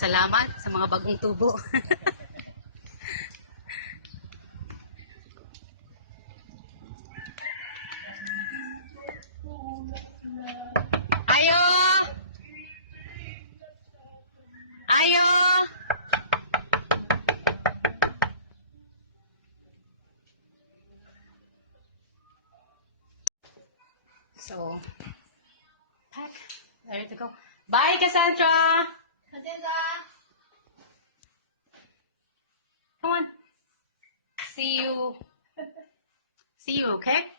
salamat sa mga bagong tubo. Ayo! Ayo! So, pack. Ready to go. Bye, Cassandra! Cassandra. Come on. See you. See you, okay?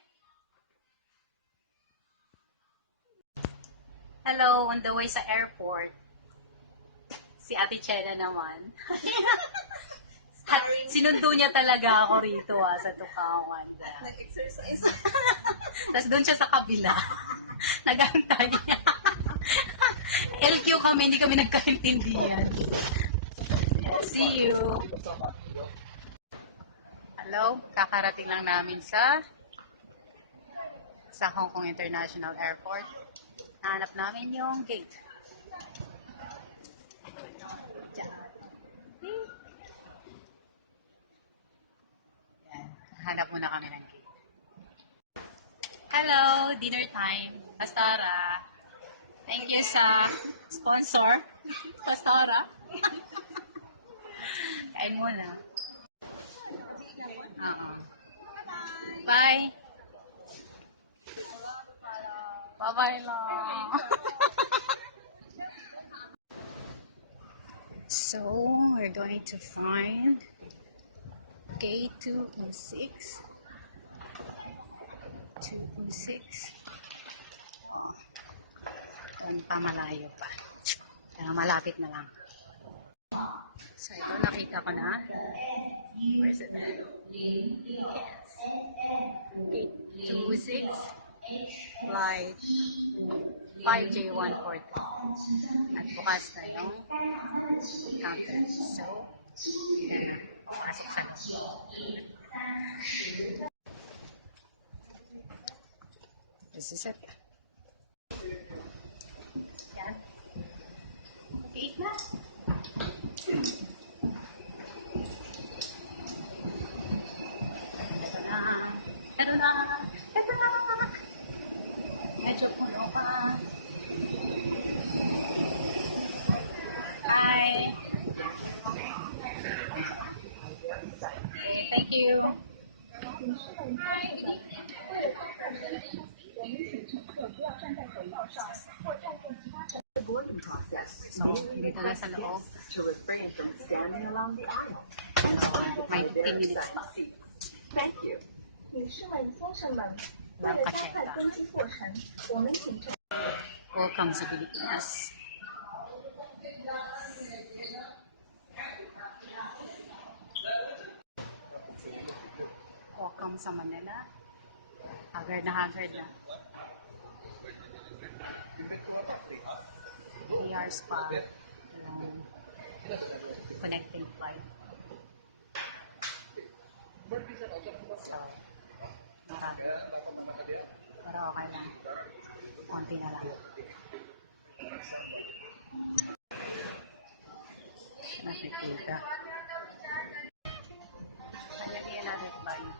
Hello, on the way sa airport. Si Ate Chena naman. At sinundo niya talaga ako rito ah, sa Tukawan. Nag-exercise. Tapos doon siya sa kabila. Nagantay niya. LQ kami, hindi kami nagkaintindihan. See you. Hello, kakarating lang namin sa sa Hong Kong International Airport. Hanap namin yung gate. Yan. Hanap muna kami ng gate. Hello, dinner time. Pastara. Thank you sa sponsor. Pastara. Kain muna. Bye. Bye-bye lang. so, we're going to find gate 206. 206. Oh. Doon pa malayo pa. Pero malapit na lang. So, ito nakita ko na. Where is it? Yes. Gate 206. Flight 5J142. At bukas na yung counter. So, pasok sa loob. This is it. Yan. Gate na. dito na sa loob. To refrain from standing along the aisle. So, may 15 minutes pa. Thank you. 女士们、先生们，为 Walang 了加 kacheta. 快登机过程，我们请乘 Welcome sa Pilipinas. Welcome sa Manila. Haggard na haggard na. ER Spa. Yung connecting flight. So, marami. Pero okay lang. Konti na lang. Nakikita. Kanya-kaya natin ba yun?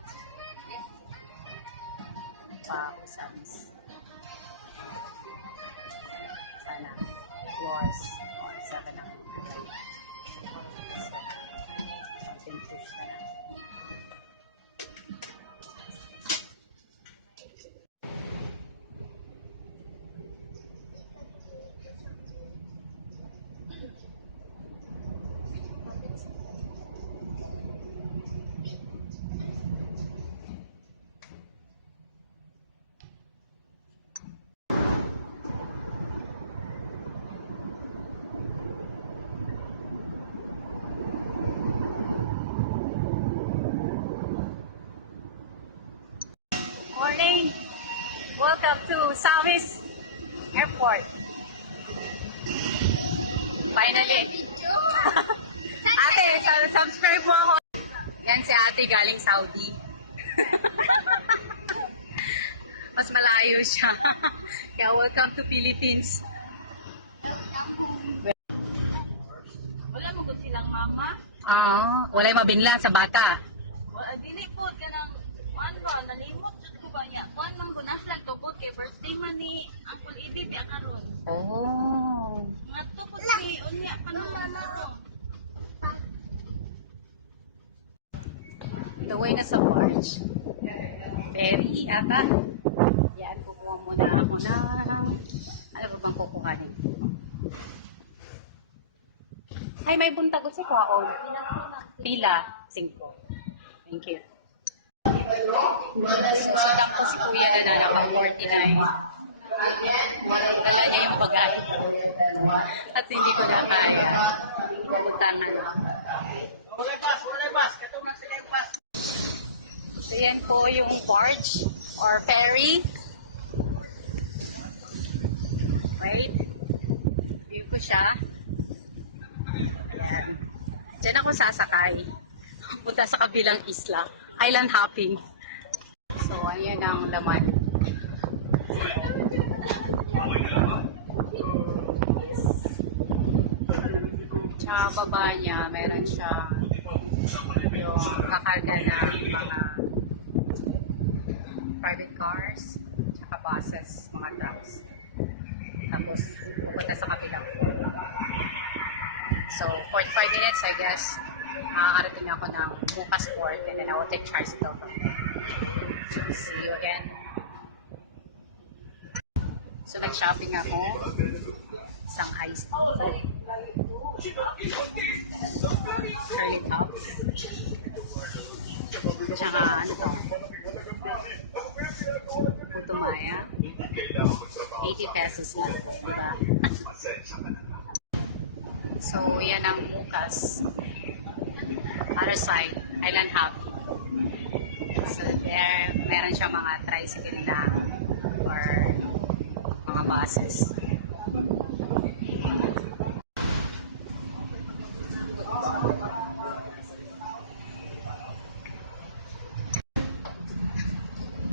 Floors. Or seven ang Southeast Airport. Finally. ate, subscribe mo ako. Yan si ate galing Saudi. Mas malayo siya. Kaya welcome to Philippines. Ah, walay mabinla sa bata. Wala dili po ka ng one ba nalimot ko ba niya. One man ko na kay birthday man ni Uncle Edie di akaron. Oh. Nga to po si unya panulan na to. The way na sa barge. Ferry, ata. Yan, kukuha muna ako na. Ano ba bang kukuhanin? Ay, may buntagot si Kwaon. Pila. Cinco. Thank you. Susundan ko si Kuya na na naka 49. Wala niya yung bagay. At hindi ko na kaya. Pupuntahan na. So yan po yung barge or ferry. Wait. View ko siya. Ayan. Diyan ako sasakay. Punta sa kabilang isla. Island hopping. So, ayan ang laman. Tsaka baba niya, meron siyang yung kakarga ng mga private cars, tsaka buses, mga trucks. Tapos, pupunta sa kabilang. So, 45 minutes, I guess, makakarating ako ng Bukas Port and then I will take tricycle from there. See you again. So, nag-shopping ako. Isang iced tea. Curly cups. Tsaka ano to? Putumaya. 80 pesos lang. Diba? so, yan ang bukas. Other side, Island Hub. So, there, meron siya mga tricycle na or mga buses.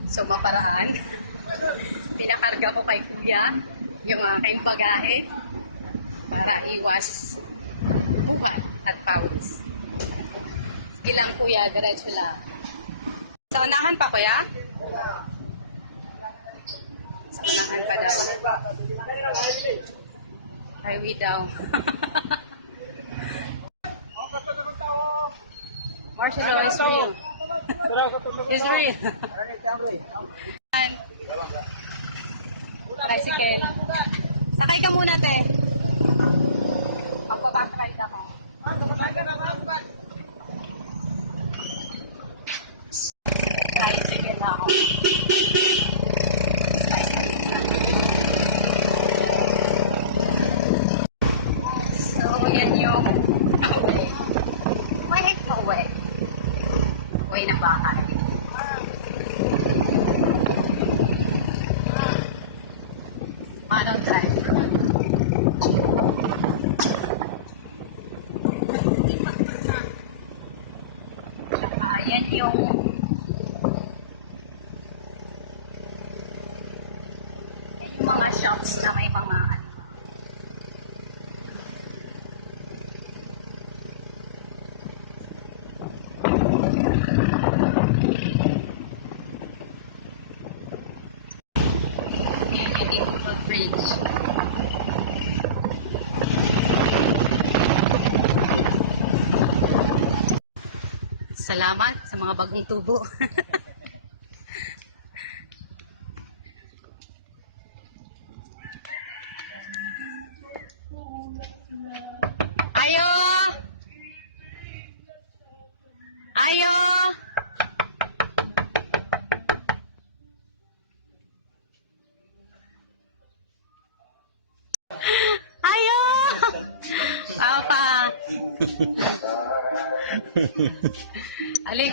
So, maparaan. Pinakarga ko kay kuya yung mga kayong bagahe para iwas buwan at pawis. Sige lang kuya, diretso lang. Sa unahan pa kuya? Sa unahan pa daw. Highway daw. Marshall, it's real. It's real. Tricycle. Sakay ka muna, te. Pagpapasakay ka mo. Tricycle na ako. So, yan yung away. Way away. Way na baka. Manong drive. Ayan yung Ayan yung na may mga ano. Salamat sa mga bagong tubo. Ali